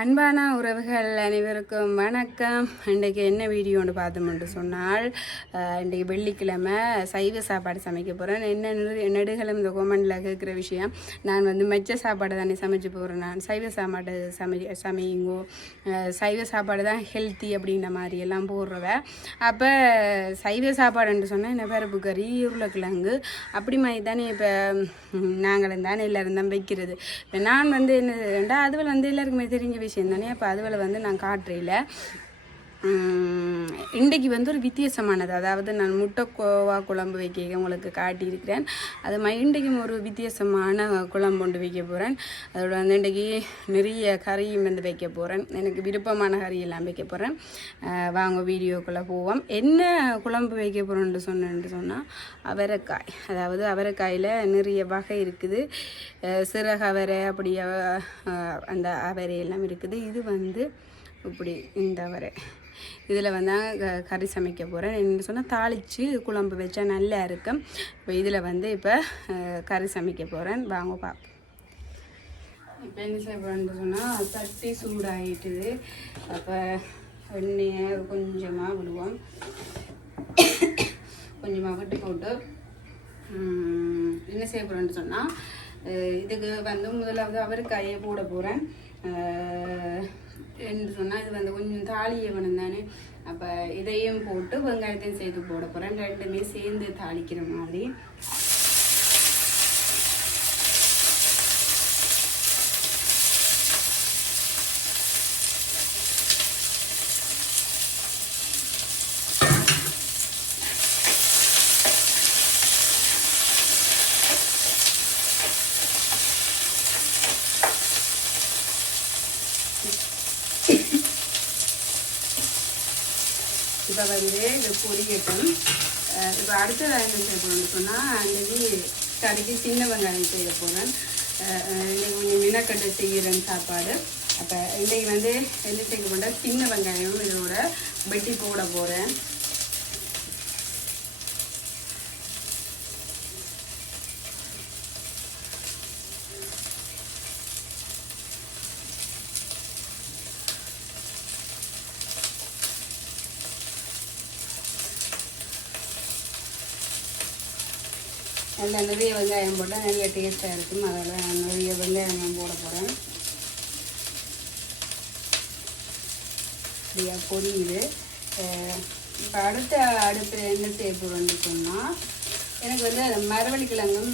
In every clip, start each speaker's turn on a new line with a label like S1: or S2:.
S1: அன்பான உறவுகள் அனைவருக்கும் வணக்கம். இன்றைக்கு என்ன வீடியோன்னு பார்த்தோம்னு சொன்னால் இன்றைக்கி இன்றைக்கு வெள்ளிக்கிழமை சைவ சாப்பாடு சமைக்க போகிறேன் என்ன நெடுகளும் இந்த கொமெண்டில் கேட்குற விஷயம் நான் வந்து மெச்ச சாப்பாடு தானே சமைச்சு போகிறேன் நான் சைவ சாப்பாடு சமை சமையுங்கோ சைவ சாப்பாடு தான் ஹெல்த்தி அப்படின்ற மாதிரி எல்லாம் போடுறவ. அப்போ சைவ சாப்பாடுன்னு சொன்னால் என்ன பருப்பு கறி உருளைக்கிழங்கு அப்படி மாதிரி தானே இப்போ நாங்களும் தானே எல்லாரும் தான் வைக்கிறது. இப்போ நான் வந்து என்ன அதுவில் வந்து எல்லாருக்குமே தெரிஞ்ச விஷயம் தானே? அப்போ அதுவில் வந்து நான் காட்டுறையில் இன்றைக்கு வந்து ஒரு வித்தியாசமானது. அதாவது நான் முட்டைக்கோவா குழம்பு வைக்க உங்களுக்கு காட்டியிருக்கிறேன். அது மாதிரி இன்றைக்கும் ஒரு வித்தியாசமான குழம்பு ஒன்று வைக்க போகிறேன் அதோட வந்து இன்றைக்கி நிறைய கறியும் வந்து வைக்க போகிறேன் எனக்கு விருப்பமான கறி எல்லாம் வைக்க போகிறேன் வாங்க வீடியோக்குள்ளே போவோம். என்ன குழம்பு வைக்க போகிறோன்னு சொன்னேன்னு சொன்னால் அவரைக்காய். அதாவது அவரைக்காயில் நிறைய வகை இருக்குது. சிறகவரை அவரை அப்படி அந்த அவரை எல்லாம் இருக்குது. இது வந்து இப்படி இந்த அவரை. இதில் வந்து க- கறி சமைக்க போகிறேன் என்ன சொன்னால் தாளித்து குழம்பு வச்சா நல்லா இருக்கும். இப்போ இதில் வந்து இப்போ கறி சமைக்க போகிறேன் வாங்க பார்ப்போம் இப்போ என்ன செய்ய போகிறேன்னு சொன்னால் சட்டி சூடாகிட்டுது அப்போ எண்ணெயை கொஞ்சமாக விடுவோம். கொஞ்சமாக விட்டு போட்டு என்ன செய்ய போகிறேன்னு சொன்னால் இதுக்கு வந்து முதலாவது அவரைக்காயை போட போகிறேன் என்று சொன்னால் இது வந்து கொஞ்சம் தாளிய வேணும் தானே. அப்போ இதையும் போட்டு வெங்காயத்தையும் சேர்த்து போட போகிறேன் ரெண்டுமே சேர்ந்து தாளிக்கிற மாதிரி இப்போ வந்து இது பொரியட்டும் இப்போ அடுத்ததாக என்ன செய்ய போகிறோம்னு சொன்னால் அன்றைக்கி கடைக்கு சின்ன வெங்காயம் செய்ய போகிறேன் இன்னைக்கு கொஞ்சம் மினக்கட்டை செய்கிறேன் சாப்பாடு. அப்போ இன்றைக்கி வந்து என்ன செய்ய போனால் சின்ன வெங்காயம் இதோட வெட்டி போட போகிறேன் நல்ல நிறைய வெங்காயம் போட்டால் நல்ல டேஸ்ட்டாக இருக்கும். அதில் நான் நிறைய வெங்காயம் நான் போட போகிறேன் அப்படியா பொரியுது. இப்போ அடுத்த அடுப்பில் என்ன செய்ய போகிறோம்னு சொன்னால் எனக்கு வந்து அந்த மரவள்ளி கிழங்கும்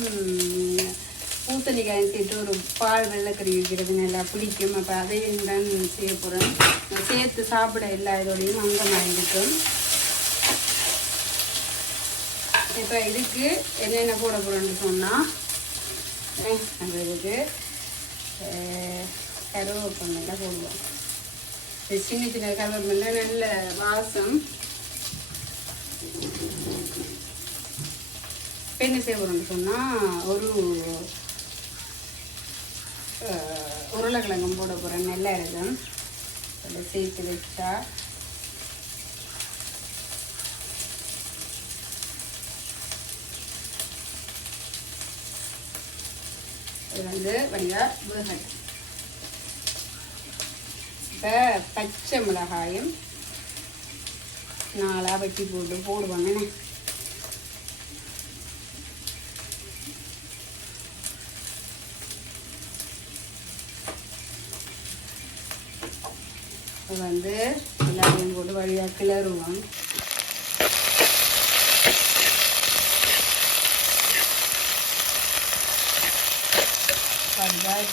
S1: சேர்த்து ஒரு பால் வெள்ளைக்கறி வைக்கிறது நல்லா பிடிக்கும். அப்போ அதையும் தான் செய்ய போகிறேன் சேர்த்து சாப்பிட எல்லா இதோடையும் அங்கமாக இருக்கும் இப்போ இதுக்கு என்னென்ன போட போகிறோன்னு சொன்னால் அந்த இதுக்கு கருவேப்பிலாம் போடுவோம். இது சின்ன சின்ன கருவேப்பிலை நல்ல வாசம். இப்போ என்ன செய்ய போகிறோம்னு சொன்னால் ஒரு உருளைக்கிழங்கும் போட போகிறேன் நல்லா இருக்கும் அதை சேர்த்து வச்சா இது வந்து வடிவாக வேகட்டும் இப்போ பச்சை மிளகாயும் நாளாக வெட்டி போட்டு போடுவாங்க வந்து எல்லாத்தையும் போட்டு வழியாக கிளறுவோம்.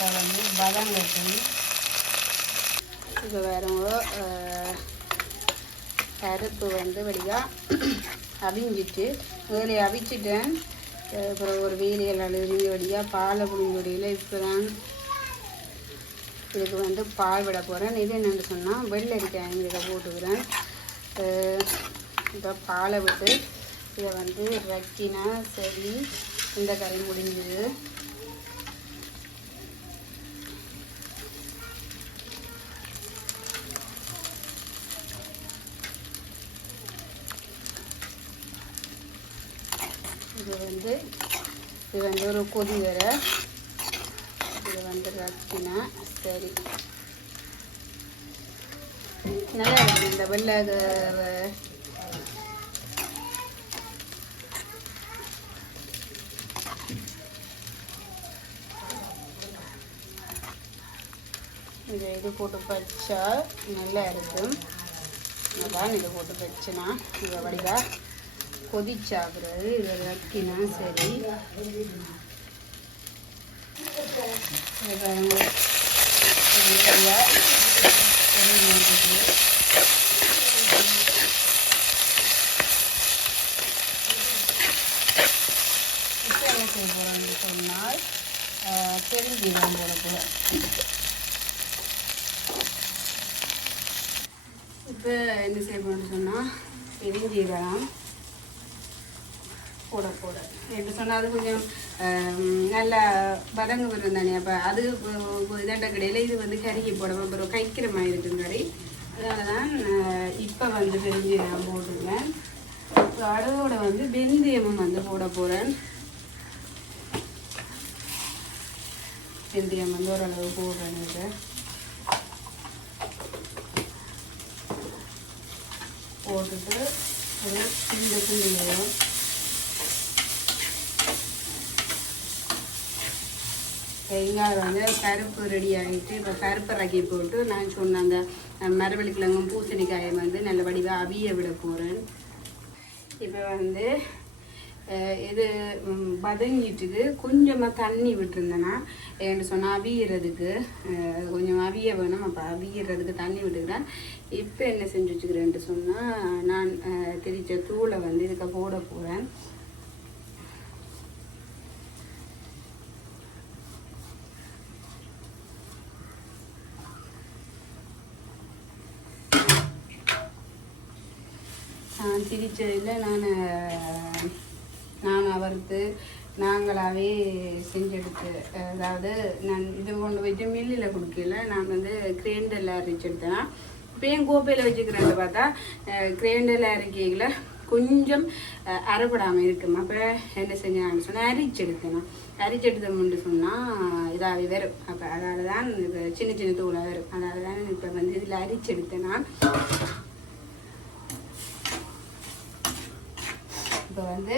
S1: குழம்பு இப்போ வந்து பதம் கட்டணும் இப்போ வேறவங்க பருப்பு வந்து வழியாக அவிஞ்சிட்டு வேலையை அவிச்சிட்டேன். அப்புறம் ஒரு வேலையில் அழுகி வழியாக பாலை புளிஞ்ச வழியில் இப்போ தான் இதுக்கு வந்து பால் விட போகிறேன் இது என்னென்னு சொன்னால் வெள்ளரிக்காய் இதை போட்டுக்கிறேன். இப்போ பாலை விட்டு இதை வந்து ரக்கினா சரி இந்த கறி முடிஞ்சுது இது வந்து இது வந்து ஒரு கொதி வர. இது வந்து ரத்தினா. சரி. நல்லா இருக்கும் இந்த வெள்ளை இது இது போட்டு பச்சா நல்லா இருக்கும். அதான் இதை போட்டு வச்சுனா இதை வடிவா. கொதிச்சு பிறகு இதை வக்கினா சரி. இப்போ என்ன செய்ய போகிறோம்னு சொன்னால் ஆஹ், போட போகிறோம் இப்போ என்ன செய்ய போகிறோம்னு சொன்னால் பெருஞ்சீரகம். போட போட எப்படி சொன்னால் அது கொஞ்சம் நல்லா வதங்க வரும் தானே அப்போ அது இதாண்ட கடையில் இது வந்து கருகி போட அப்புறம் கைக்கிற மாதிரி இருக்கும் கடை அதனால தான் இப்போ வந்து பெருஞ்சீரகம் போட்டுருக்கேன் இப்போ அதோட வந்து வெந்தயமும் வந்து போட போகிறேன் வெந்தயம் வந்து ஓரளவு போடுறேன் இதை போட்டுட்டு இந்த கிண்டு வெங்காயம் வந்து கருப்பு ரெடி ஆகிட்டு இப்போ கருப்பு ரகி போட்டு நான் சொன்ன அந்த மரவள்ளி கிழங்கும் பூசணிக்காயும் வந்து நல்ல வடிவாக அவிய விட போகிறேன் இப்போ வந்து இது பதங்கிட்டுக்கு கொஞ்சமாக தண்ணி விட்டுருந்தேன்னா என்று சொன்னால் அவியறதுக்கு கொஞ்சம் அவிய வேணும். அப்போ அவியறதுக்கு தண்ணி விட்டுக்கிறேன். இப்போ என்ன செஞ்சு வச்சுக்கிறேன்ட்டு சொன்னால் நான் அஹ், திரிச்ச தூளை வந்து இதுக்கு போட போகிறேன் நான் திரிச்சதில் நான் நான் அவர்த்து நாங்களாகவே செஞ்செடுத்து அதாவது நான் இது கொண்டு போயிட்டு மில்லில் கொடுக்கல. நான் வந்து கிரைண்டரில் அரைச்செடுத்தேன்னா இப்போ ஏன் கோப்பையில் வச்சுக்கிறேன்னு பார்த்தா கிரைண்டரில் அரைக்கையில் கொஞ்சம் அஹ், அரைப்படாமல் இருக்கும். அப்போ என்ன செஞ்சாங்கன்னு சொன்னால் அரிச்செடுத்தேன் நான் அரிச்செடுத்தோம்னு சொன்னால் இதாகவே வரும். அப்போ அதால தான் இப்போ சின்ன சின்ன தூளாக வரும். அதாவது தான் இப்போ வந்து இதில் அரிச்செடுத்தேன் இப்போ வந்து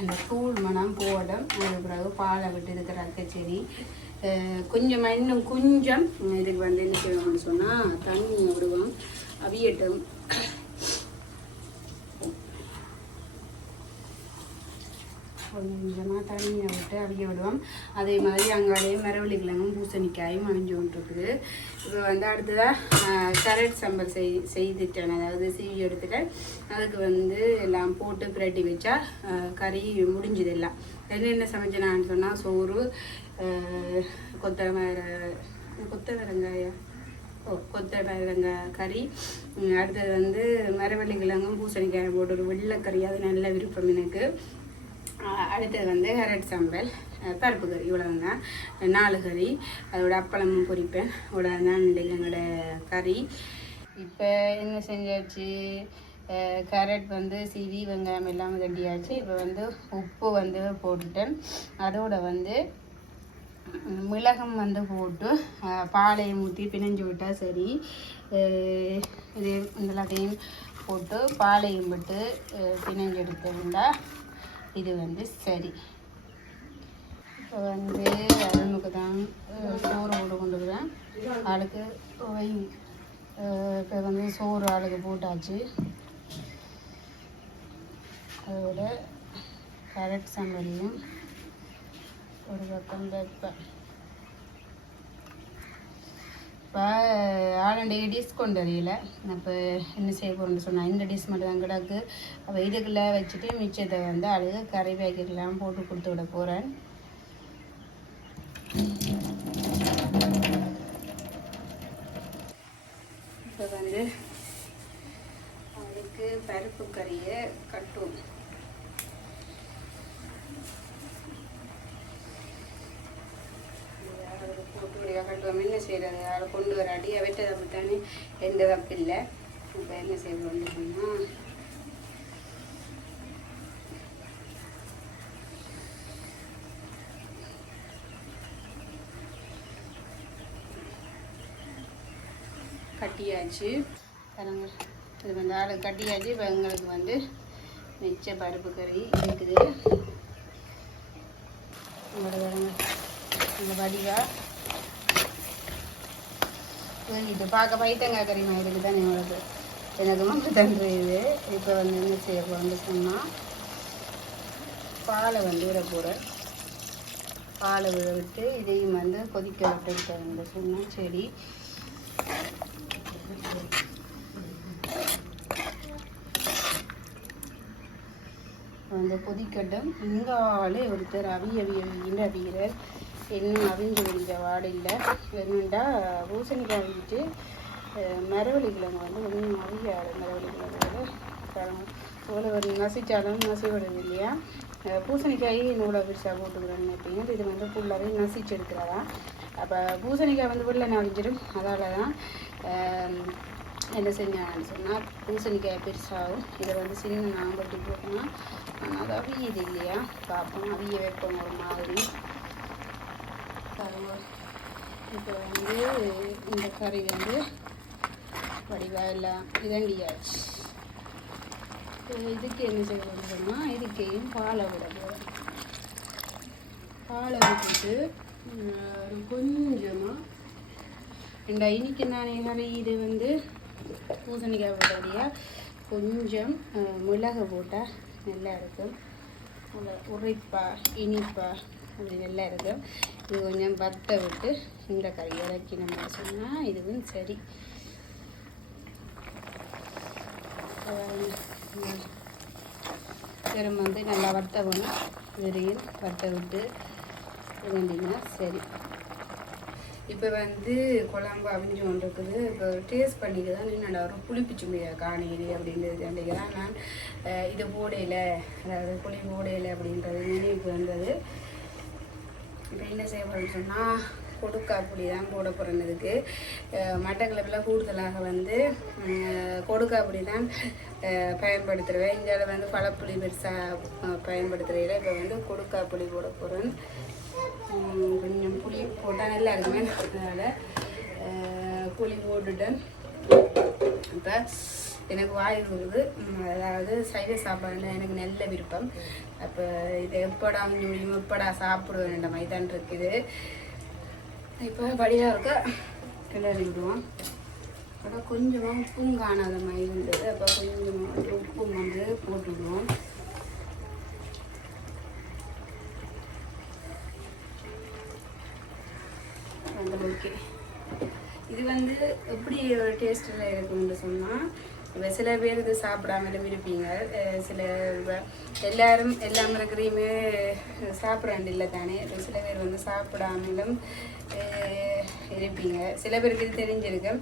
S1: இந்த தூள் மணம் போடும். அதுக்கு பிறகு பாலை விட்டு இருக்கிற அக்கச்சேரி கொஞ்சம் இன்னும் கொஞ்சம் இதுக்கு வந்து என்ன செய்வோம்னு சொன்னால் தண்ணி விடுவோம் அவியட்டும். கொஞ்சமாக தண்ணியை விட்டு அவிய விடுவோம். அதே மாதிரி அங்காடியே மரவள்ளி கிழங்கும் பூசணிக்காயும் அணிஞ்சு கொண்டிருக்குது. இப்போ வந்து அடுத்ததாக கரட் சம்பல் செய் செய்துட்டேன். அதாவது சீவி எடுத்துட்டேன். அதுக்கு வந்து எல்லாம் போட்டு பிரட்டி வச்சா கறி முடிஞ்சது எல்லாம். என்னென்ன சமைச்சேனான்னு சொன்னால் சோறு அஹ், கொத்தமர கொத்தவரங்காயா? கொத்தவரங்காய் கறி. அடுத்தது வந்து மரவள்ளி கிழங்கும் பூசணிக்காயும் போட்டு ஒரு வெள்ளைக்கறி அது நல்ல விருப்பம் எனக்கு. அடுத்தது வந்து கேரட் சாம்பல். பருப்பு கறி இவ்வளவுங்க நாலு கறி. அதோட அப்பளமும் பொரிப்பேன். இவ்வளோ தான் இன்றைக்கு எங்களோட கறி. இப்போ என்ன செஞ்சாச்சு? கேரட் வந்து சிவி வெங்காயம் எல்லாம் கட்டியாச்சு. இப்போ வந்து உப்பு வந்து போட்டுட்டேன். அதோட வந்து மிளகம் வந்து போட்டு பாலையை பாலையும் ஊற்றி பிணைஞ்சு விட்டால் சரி. இது இந்த எல்லாத்தையும் போட்டு பாலையும் விட்டு பிணைஞ்சு எடுத்துருந்தா இது வந்து சரி. இப்போ வந்து அருணுக்கு தான் சோறு போட்டு கொண்டு வரேன் ஆளுக்கு இப்போ வந்து சோறு ஆளுக்கு போட்டாச்சு. அதோட கேரட் சம்பளியும் ஒரு பக்கம் வைப்பேன். இப்போ ஆலண்டைய டிஷ் கொண்டு வரையில. அப்போ என்ன செய்ய போகிறோம்னு சொன்னால் இந்த டிஷ் மட்டும் தான் கிடக்கு. அப்போ இதுக்குள்ளே வச்சுட்டு மிச்சத்தை வந்து அழகு கறி பேக்கெட்லாம் போட்டு கொடுத்து விட போகிறேன் இப்போ வந்து அதுக்கு பருப்பு கறியை கட்டுவோம் யாராவது போட்டு விடியா கட்டுவோம் என்ன செய்கிறது யாரை கொண்டு வராட்டி அவட்ட தப்புத்தானே எந்த தப்பு இல்லை இப்போ என்ன செய்வோம்னு சொன்னால் கட்டியாச்சு. இது வந்து ஆளு கட்டியாச்சு. இப்போ எங்களுக்கு வந்து மிச்ச பருப்பு கறி இருக்குது. உங்களோட இந்த வடிவா. இது பார்க்க பைத்தங்காய் கறி மாதிரி தான் எங்களுக்கு எனக்கு மட்டும் தன்று இது இப்போ வந்து என்ன செய்ய போகிறது சொன்னால் பாலை வந்து விட போகிறேன் பாலை விட விட்டு இதையும் வந்து கொதிக்க விட்டு விட்டாங்க சொன்னால் செடி. அந்த கொதிக்கட்டும். இங்காலே ஒருத்தர் அவிய அவிய அவியின்னு அவிகிறார் இன்னும் அவிஞ்சு விடிஞ்ச வாடு இல்லை என்னண்டா? பூசணிக்காய் அவிஞ்சிட்டு மரவள்ளி கிழங்கு வந்து ஒன்றும் அவியாடு மரவள்ளி கிழங்கு இவ்வளோ ஒரு நசிச்சாலும் நசிவிடுது இல்லையா பூசணிக்காய் நூலை பிரிச்சா போட்டுக்கிறேன்னு நினைப்பீங்க இது வந்து ஃபுல்லாகவே நசிச்சு எடுக்கிறதா அப்போ பூசணிக்காய் வந்து வெளில நவிஞ்சிடும் அதால தான் Um, என்ன செஞ்சாங்கன்னு சொன்னால் பூசணிக்காய் பெருசாகும் இதை வந்து சின்ன நாம்பட்டி போட்டோம்னா அது அவியது இல்லையா? பார்ப்போம் அவிய வைப்போம் ஒரு மாதிரி. இப்போ வந்து இந்த கறி வந்து வடிவாக இல்லை இதண்டியாச்சு இப்போ இதுக்கு என்ன செய்ய போகிறோம்னா இதுக்கையும் பாலை விட போகிறோம் பாலை விட்டுட்டு ஒரு கொஞ்சமாக அண்ட் இன்னைக்கு நான் கறி இது வந்து பூசணிக்காய் போட்டடியாக கொஞ்சம் மிளகு போட்டால் நல்லா இருக்கும். உரைப்பா இனிப்பா அப்படி நல்லா இருக்கும். இது கொஞ்சம் வத்த விட்டு இந்த கறி இறக்கி நம்ம சொன்னால் இதுவும் சரி. பெரும் வந்து நல்லா வத்த போனால் வெறியில் வத்த விட்டு வேண்டிங்கன்னா சரி. இப்போ வந்து குழம்பு அவிஞ்சு கொண்டு இருக்குது இப்போ டேஸ்ட் பண்ணிக்க தான் என்னடா ஒரு புளிப்பிச்சு முடியாது காணியில் அப்படின்றது அன்றைக்கு தான் நான் இதை இது போடையில் அதாவது புளி போடையில் அப்படின்றது நினைவுக்கு வந்தது. இப்போ என்ன செய்ய போகிறேன்னு சொன்னால் கொடுக்கா புளி தான் போட போகிறேன் இதுக்கு கூடுதலாக வந்து கொடுக்கா புளி தான் பயன்படுத்துகிறேன் இங்கே வந்து பழப்புளி பெருசாக பயன்படுத்துகிறதில்ல இப்போ வந்து கொடுக்கா புளி போட போகிறேன் கொஞ்சம் புளி போட்டால் நல்லா இருக்குமே அதனால் புளி போட்டுட்டேன் இப்போ எனக்கு வாய் இருக்குது அதாவது சைவ சாப்பாடுனா எனக்கு நல்ல விருப்பம் அப்போ இதை எப்படா முடியும் எப்படா சாப்பிடுவேன் என்ற மாதிரி தான் இருக்குது இப்போ வடிவாக இருக்க கிளறி விடுவோம் அப்புறம் கொஞ்சமாக உப்பும் காணாத மாதிரி இருந்தது அப்போ கொஞ்சமாக உப்பும் வந்து போட்டுவிடுவோம் விடுவோம் அந்த ஓகே இது வந்து எப்படி ஒரு டேஸ்ட்டில் இருக்கும்னு சொன்னால் இப்போ சில பேர் இது சாப்பிடாமலும் இருப்பீங்க. சில எல்லாரும் எல்லாம் இருக்கிறையுமே சாப்பிட்றாண்டு இல்லை தானே. சில பேர் வந்து சாப்பிடாமலும் இருப்பீங்க. சில பேருக்கு இது தெரிஞ்சிருக்கும்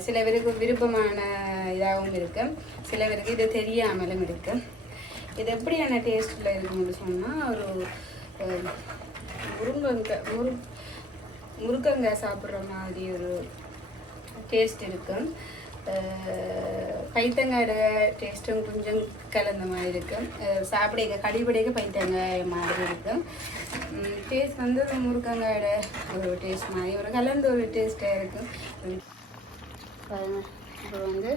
S1: சில பேருக்கு விருப்பமான இதாகவும் இருக்கும் சில பேருக்கு இது தெரியாமலும் இருக்கும் இது எப்படியான டேஸ்ட்டில் இருக்கும்னு சொன்னால் ஒரு அஹ், முருங்கங்காய் முரு முருக்கங்காய் சாப்பிட்ற மாதிரி ஒரு டேஸ்ட் இருக்கும் அஹ் பைத்தங்காயோட டேஸ்ட்டும் கொஞ்சம் கலந்த மாதிரி இருக்கும் அஹ் சாப்பிட கடிபடிக்க பைத்தங்காய் மாதிரி இருக்கும் டேஸ்ட் வந்து ஒரு ஒரு டேஸ்ட் மாதிரி ஒரு கலந்த ஒரு டேஸ்ட்டாக இருக்கும் அப்புறம் இப்போ வந்து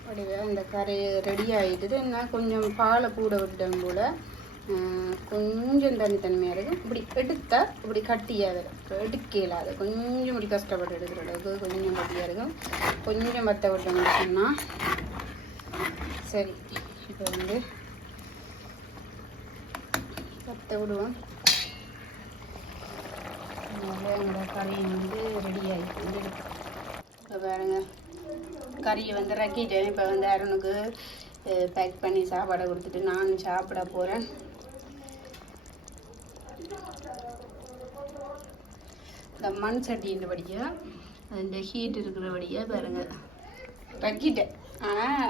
S1: அப்படியே அந்த கறி ரெடி ஆகிடுது நான் கொஞ்சம் பாலை கூட விட்டேன் போல். கொஞ்சம் தனித்தன்மையாக இருக்கும் இப்படி எடுத்தால் இப்படி கட்டியாக இருக்கும் எடுக்கல அது. கொஞ்சம் இப்படி கஷ்டப்பட்டு எடுக்கிற அளவுக்கு கொஞ்சம் கட்டியாக இருக்கும் கொஞ்சம் வத்த விட்டோம்னு சொன்னால் சரி இப்போ வந்து வத்த விடுவோம். அதனால எங்களோட கறி வந்து ரெடி ஆகிட்டு இப்போ பாருங்க கறியை வந்து ரக்கிட்டேன். இப்போ வந்து அருணுக்கு பேக் பண்ணி சாப்பாடை கொடுத்துட்டு நானும் சாப்பிட போகிறேன் இந்த மண் சட்டின்றபடியாக அந்த ஹீட் இருக்கிறபடியாக பாருங்க. ரக்கிட்டேன். ஆனால்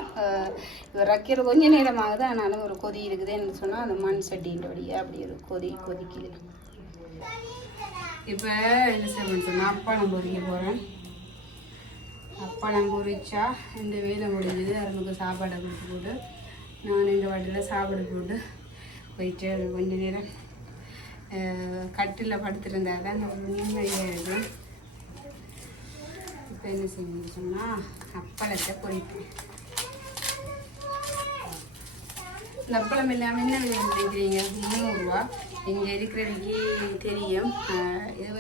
S1: இப்போ ரக்கிற கொஞ்ச நேரம் ஆகுது ஆனாலும் ஒரு கொதி இருக்குதுன்னு சொன்னால் அந்த மண் சட்டின்றபடியாக அப்படி ஒரு கொதி கொதிக்குது. இப்போ என்ன செய்யணும்னு சொன்னால் அப்பளம் பொரிக்க போகிறேன் அப்பளம் பொறிச்சா இந்த வேலை முடிஞ்சது. அவனுக்கு சாப்பாடை கொடுத்து போட்டு நான் இந்த வாட்டியில் சாப்பாடு போட்டு போயிட்டு கொஞ்ச நேரம் கட்டில் படுத்திருந்தா தான் நிம்மதியாக இருக்கும். இப்போ என்ன செய்யணும்னு சொன்னால் அப்பளத்தை பொறிப்பேன் இந்த அப்பளம் இல்லாமல் என்ன விலை நினைக்கிறீங்க முந்நூறுரூவா இங்கே இருக்கிறவங்க தெரியும். இது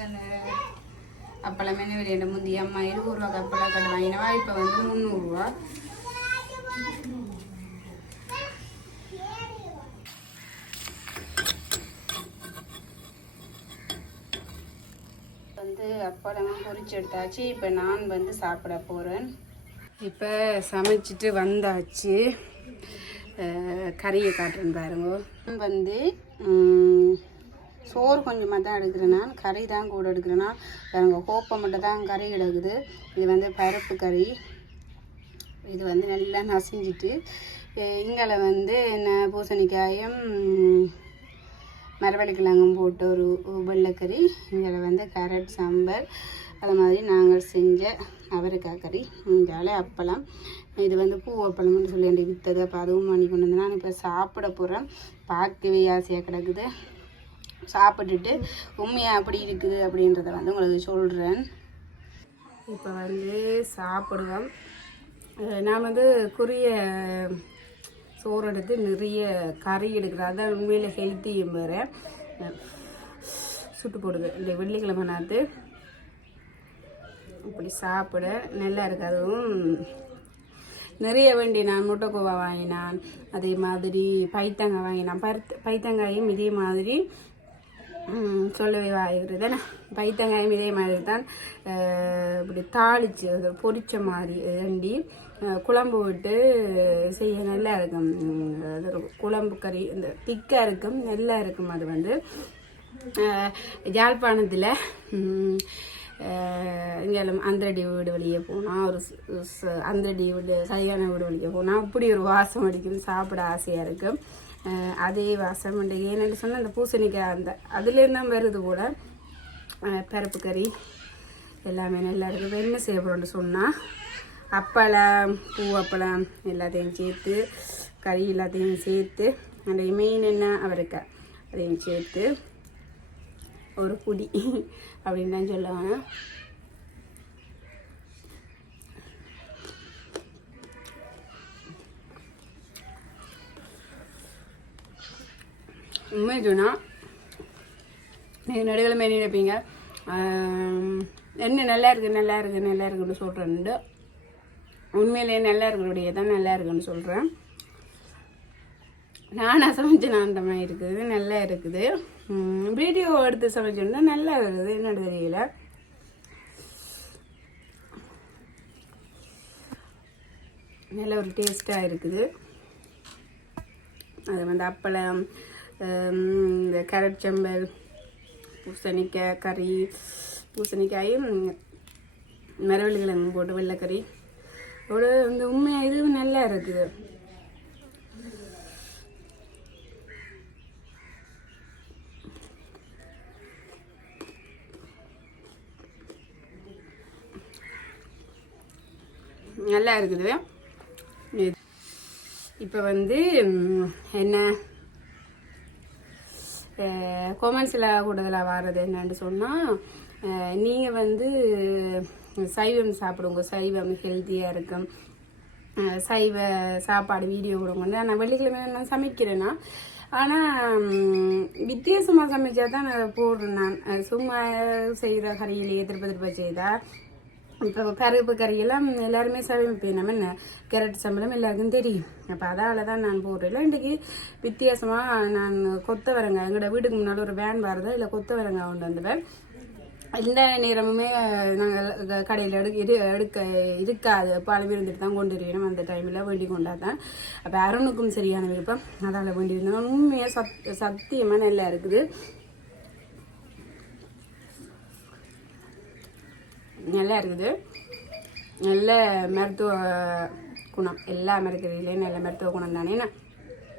S1: அப்பளம் என்ன விலையிட முந்தைய அம்மா இருபது ரூபா அப்பளம் கடை வாங்கினவா இப்போ வந்து முந்நூறுரூவா வந்து அப்பளம் பொரிச்சு எடுத்தாச்சு. இப்போ நான் வந்து சாப்பிட போகிறேன் இப்போ சமைச்சிட்டு வந்தாச்சு. கறியை காட்டுறேன் பாருங்க. வந்து சோறு கொஞ்சமாக தான் எடுக்கிறேன் நான் கறி தான் கூட எடுக்கிறேன். நான் பாருங்க கோப்பை மட்டும் தான் கறி எடுக்குது. இது வந்து பருப்பு கறி. இது வந்து நல்லா நசிஞ்சிட்டு இங்களை வந்து என்ன பூசணிக்காயும் மரவள்ளிக்கிழங்கும் போட்டு ஒரு வெள்ளைக்கறி. இங்கே வந்து கேரட் சாம்பார். அது மாதிரி நாங்கள் செஞ்ச அவரைக்காய் கறி. இங்கால அப்பளம். இது வந்து பூ அப்பளம்னு சொல்லி என்கிட்ட விற்றது அப்போ அதுவும் பண்ணி கொண்டு வந்து நான் இப்போ சாப்பிட போகிறேன் பார்க்கவே ஆசையாக கிடக்குது. சாப்பிட்டுட்டு உண்மையாக அப்படி இருக்குது அப்படின்றத வந்து உங்களுக்கு சொல்கிறேன் இப்போ வந்து சாப்பிடுவோம். நான் வந்து குறிய சோறு எடுத்து நிறைய கறி எடுக்கிறேன் அதான் உண்மையில் ஹெல்த்தியும் வேறு. சுட்டு போடுது. இந்த வெள்ளிக்கிழமை நாத்து. இப்படி சாப்பிட நல்லா இருக்குது. அதுவும் நிறைய வேண்டி நான் முட்டைக்கோவா வாங்கினான். அதே மாதிரி பைத்தங்காய் வாங்கினான். பருத்து பைத்தங்காயும் இதே மாதிரி சொல்லவே வாய்கிறது தானே? பைத்தங்காயம் இதே மாதிரி தான் இப்படி தாளித்து அது பொரிச்ச மாதிரி வேண்டி குழம்பு விட்டு செய்ய நல்லா இருக்கும். அது குழம்பு கறி இந்த திக்காக இருக்கும் நல்லா இருக்கும் அது வந்து. அஹ், யாழ்ப்பாணத்தில் இங்கே அந்தடி வீடு வழியே போனால் ஒரு ச- அந்தடி வீடு சரியான வீடு வழியே போனால் அப்படி ஒரு வாசம் அடிக்கும் சாப்பிட ஆசையாக இருக்கும் அதே வாசம் உண்டு ஏன்னு சொன்னால் அந்த பூசணிக்காய் அந்த அதுலேருந்து தான் வருது போல். பருப்பு கறி எல்லாமே நல்லா இருக்குது. என்ன செய்ய போகிறோம்னு சொன்னால் அப்பளம் பூ அப்பளம் எல்லாத்தையும் சேர்த்து கறி எல்லாத்தையும் சேர்த்து அந்த மெயின் என்ன? அவரைக்காய். அதையும் சேர்த்து ஒரு புடி அப்படின்னு தான் சொல்லுவாங்க. உண்மை சொன்னால் நீங்கள் நடுவில் மாரி நினைப்பீங்க? என்ன நல்லா இருக்கு நல்லா இருக்கு நல்லா இருக்குன்னு சொல்கிறேன்ட்டு உண்மையிலேயே நல்லா இருக்கிறோடைய தான் நல்லா இருக்குன்னு சொல்கிறேன் நானாக சமைச்சு நான் அந்த மாதிரி இருக்குது நல்லா இருக்குது. வீடியோ எடுத்து சமைச்சோன்னா நல்லா இருக்குது என்னோட தெரியல. நல்ல ஒரு டேஸ்ட்டாக இருக்குது. அது வந்து அப்பளம் இந்த கேரட் செம்பல் பூசணிக்காய் கறி பூசணிக்காயும் மரவள்ளிகிழங்கு போட்டு வெள்ளைக்கறி. ஒரு இந்த உண்மையாக இதுவும் நல்லா இருக்குது. நல்லா இருக்குது. இப்போ வந்து என்ன? கொமெண்ட்ஸில் கூடுதலாக வர்றது என்னன்னு சொன்னால் நீங்கள் வந்து சைவம் சாப்பிடுங்க சைவம் ஹெல்த்தியாக இருக்கும். சைவ சாப்பாடு வீடியோ கொடுங்க. நான் வெள்ளிக்கிழமை நான் சமைக்கிறேன்னா ஆனால் வித்தியாசமாக சமைச்சா தான் நான் போடுறேன் நான். சும்மா செய்கிற கறியிலேயே திருப்ப திருப்ப செய்தால் இப்போ பருப்பு கறியெல்லாம் எல்லாருமே சமைப்பேன் நம்ம என்ன கேரட் சம்பளம் எல்லாருக்கும் தெரியும். அப்போ அதால் தான் நான் போடுறேன். இன்றைக்கி வித்தியாசமாக நான் கொத்தவரங்காய் எங்களோட வீட்டுக்கு முன்னால் ஒரு வேன் வருது இல்லை கொத்தவரங்காய் கொண்டு வந்துவேன். எந்த நேரமுமே நாங்கள் கடையில் எடுக்க இரு எடுக்க இருக்காது. பழம் இருந்துட்டு தான் கொண்டு வரணும் அந்த டைமில் வேண்டி கொண்டாதான். அப்போ அருணுக்கும் சரியான விருப்பம். அதால் வேண்டி இருந்தோம். உண்மையாக சத் சத்தியமாக நல்லா இருக்குது. நல்லா இருக்குது நல்ல மருத்துவ குணம். எல்லா மரக்கறியிலையும் நல்ல மருத்துவ குணம் தானே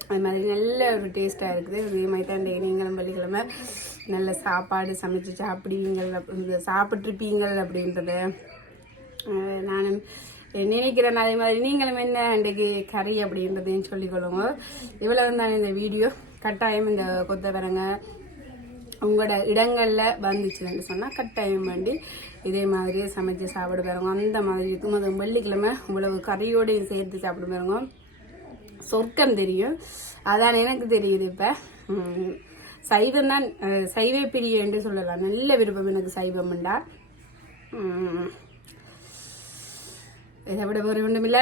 S1: அது மாதிரி நல்ல ஒரு டேஸ்ட்டாக இருக்குது. இதே மாதிரி தான் நீங்களும் வெள்ளிக்கிழமை நல்ல சாப்பாடு சமைச்சு சாப்பிடுவீங்கள் சாப்பிட்ருப்பீங்கள் அப்படின்றத நானும் நினைக்கிறேன். அதே மாதிரி நீங்களும் என்ன? இன்றைக்கு கறி அப்படின்றதையும் சொல்லிக்கொள்ளுங்க இவ்வளோ தான் இந்த வீடியோ. கட்டாயம் இந்த கொத்தவரங்க உங்களோட இடங்களில் வந்துச்சுன்னு சொன்னால் கட்டாயம் வேண்டி இதே மாதிரியே சமைச்சு சாப்பிட பாருங்க. அந்த மாதிரி இருக்கும் அது வெள்ளிக்கிழமை இவ்வளவு கறியோடையும் சேர்த்து சாப்பிட பாருங்க. சொர்க்கம் தெரியும். அதான் எனக்கு தெரியுது இப்போ. சைவம் தான் சைவ பிரிய சொல்லலாம். நல்ல விருப்பம் எனக்கு சைவம்ண்டா. உம், இதை விட ஒரு ஒன்றுமில்ல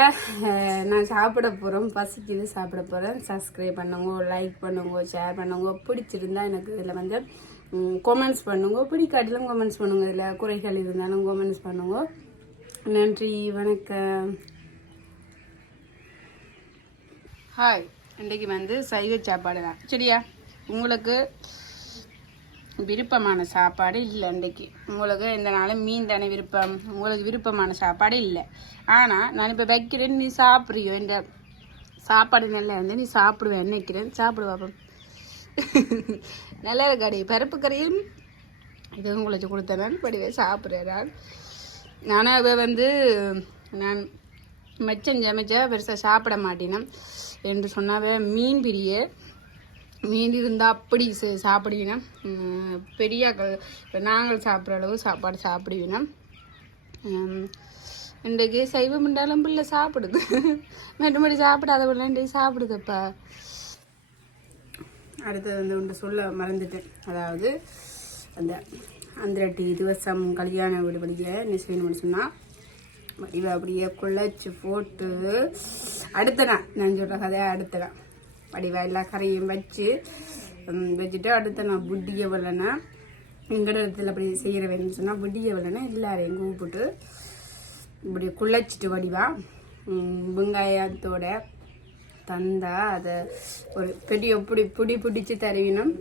S1: நான் சாப்பிட போகிறோம் பசிக்குது சாப்பிட போகிறேன் சப்ஸ்கிரைப் பண்ணுங்க லைக் பண்ணுங்க ஷேர் பண்ணுங்க. பிடிச்சிருந்தா எனக்கு இதில் வந்து கொமெண்ட்ஸ் பண்ணுங்க. பிடிக்காட்டிலும் கொமெண்ட்ஸ் பண்ணுங்க. இதில் குறைகள் இருந்தாலும் கொமெண்ட்ஸ் பண்ணுங்க. நன்றி வணக்கம். ஹாய் இன்றைக்கு வந்து சைவ சாப்பாடு தான் சரியா? உங்களுக்கு விருப்பமான சாப்பாடு இல்லை இன்றைக்கு உங்களுக்கு இந்த நாள் மீன் தானே விருப்பம். உங்களுக்கு விருப்பமான சாப்பாடு இல்லை. ஆனால் நான் இப்போ வைக்கிறேன் நீ சாப்பிட்றியோ? இந்த சாப்பாடு நல்லா இருந்து நீ சாப்பிடுவேன் நினைக்கிறேன். சாப்பிடு பாப்போம். நல்லா இருக்காடி பருப்பு கறியும் இது உங்களுக்கு கொடுத்தேன் படிவே சாப்பிட்றேன் நானும் அவ வந்து நான் மெச்சம் சமைச்சா பெருசாக சாப்பிட மாட்டேனேன் என்று சொன்னாவே மீன் பிரிய. மீதி இருந்தால் அப்படி சாப்பிடுவீங்க. சாப்பிடுவினா பெரியாக்கள் இப்போ நாங்கள் சாப்பிட்ற அளவு சாப்பாடு சாப்பிடுவீங்க. இன்றைக்கு சைவம் உண்டாலும் பிள்ளை சாப்பிடுது. மற்றபடி சாப்பிடாத பிள்ளை இன்றைக்கு சாப்பிடுதுப்பா அடுத்தது வந்து ஒன்று சொல்ல மறந்துட்டேன். அதாவது அந்த அந்திரட்டி திவசம் கல்யாண வீடு படிக்க என்ன செய்யணும்னு சொன்னால் இவ அப்படியே குழச்சி போட்டு அடுத்த நாள் நான் சொல்கிற கதையாக அடுத்த நாள். வடிவா எல்லா கறியும் வச்சு வச்சுட்டு அடுத்து நான் புட்டியை வரலன்னா எங்கட இடத்துல அப்படி செய்கிற வேணும்னு சொன்னால் புட்டியை வரலன்னா எல்லாரையும் கூப்பிட்டு இப்படி குழைச்சிட்டு வடிவா. வெங்காயத்தோட தந்தா அதை ஒரு பெரிய பிடி பிடி பிடிச்சி தருவினும்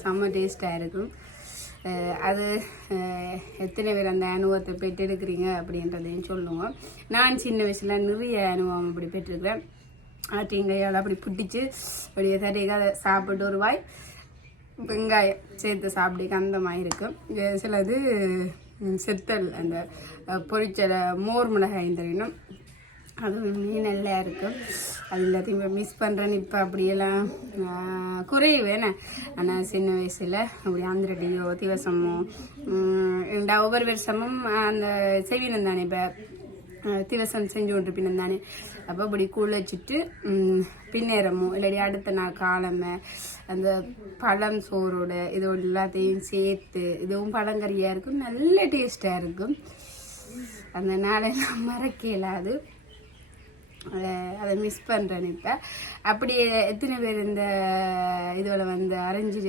S1: செம்ம டேஸ்ட்டாக இருக்கும். அது எத்தனை பேர் அந்த அனுபவத்தை பெற்றெடுக்கிறீங்க அப்படின்றதையும் சொல்லுவோம். நான் சின்ன வயசில் நிறைய அனுபவம் அப்படி பெற்றிருக்கிறேன். ஆட்டிங்கையால் அப்படி பிடிச்சி அப்படியே சரியாக அதை சாப்பிட்டு ஒரு வாய் வெங்காயம் சேர்த்து சாப்பிடிக்க அந்த மாதிரி இருக்கும் சிலது செத்தல் அந்த பொரிச்சலை பொரிச்சல மோர் மிளகாய் தெரியணும். அது மீன் நல்லா இருக்கும் அது எல்லாத்தையும் இப்போ மிஸ் பண்ணுறேன்னு இப்போ அப்படியெல்லாம் ஆஹ், குறைவு என்ன? ஆனால் சின்ன வயசில் அப்படி ஆந்திரடியோ திவசமோ உம், ஒவ்வொரு வருஷமும் அந்த செய்வினம் தானே இப்போ திவசம் செஞ்சு கொண்டிருப்பினம் தானே. அப்போ அப்படி குழைச்சிட்டு உம், பின்னேரமோ இல்லாட்டி அடுத்த நாள் காலமை அந்த பழம் சோறோட இதோட எல்லாத்தையும் சேர்த்து இதுவும் பழங்கறியாக இருக்கும் நல்ல டேஸ்ட்டாக இருக்கும். அந்த நாளெல்லாம் மறக்க இயலாது அதை மிஸ் பண்ணுறேன் இப்போ. அப்படி எத்தனை பேர் இந்த இதில் வந்து அரைஞ்சி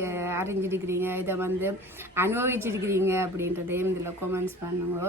S1: அரைஞ்சிருக்கிறீங்க இதை வந்து அனுபவிச்சிருக்கிறீங்க அப்படின்றதையும் இதில் கொமெண்ட்ஸ் பண்ணுங்க.